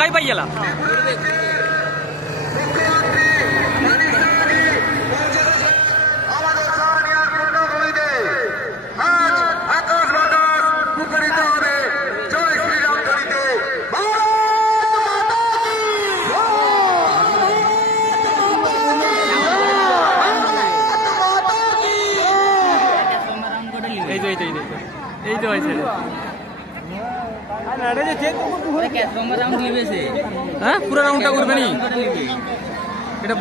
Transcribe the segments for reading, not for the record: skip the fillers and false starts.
একাই পাই গেলাম। এই তো হয়েছে হ্যাঁ পুরো রাউন্ডটা করবে নি এটা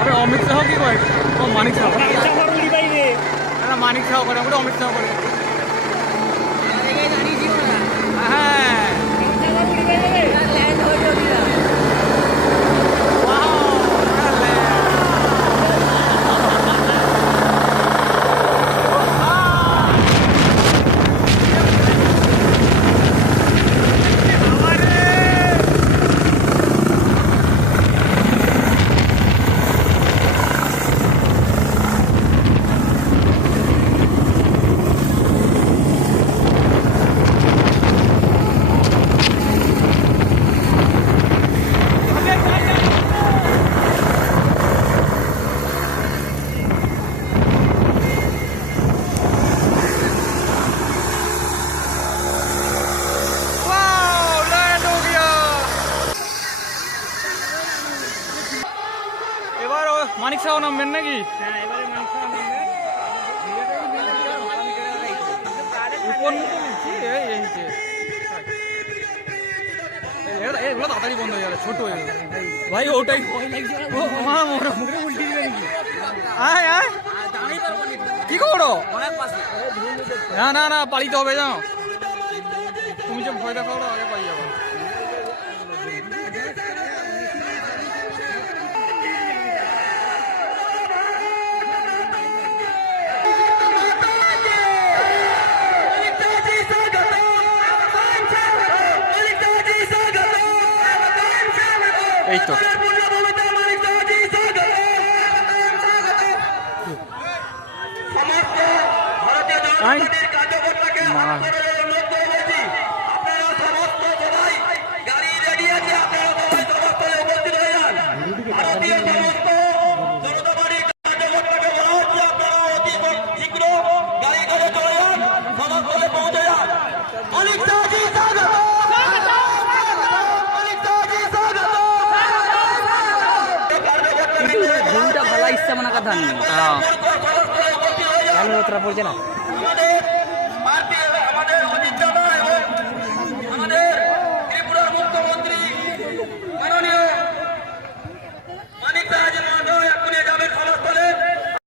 আরে অমিত শাহ কি করে ও মানিক শাহ মানিক শাহ করে ওটা অমিত শাহ করে হ্যাঁ মানিক শাহ নামবেন নাকি এগুলো তাড়াতাড়ি বন্ধ হয়ে যাবে ছোট হয়ে ভাই ওটাই কি করো না না না পালিতে হবে জানো তুমি যে ভয় দেখাও আগে পাই যাবো এই তো mana kata nih? Kan udah terapur jalan.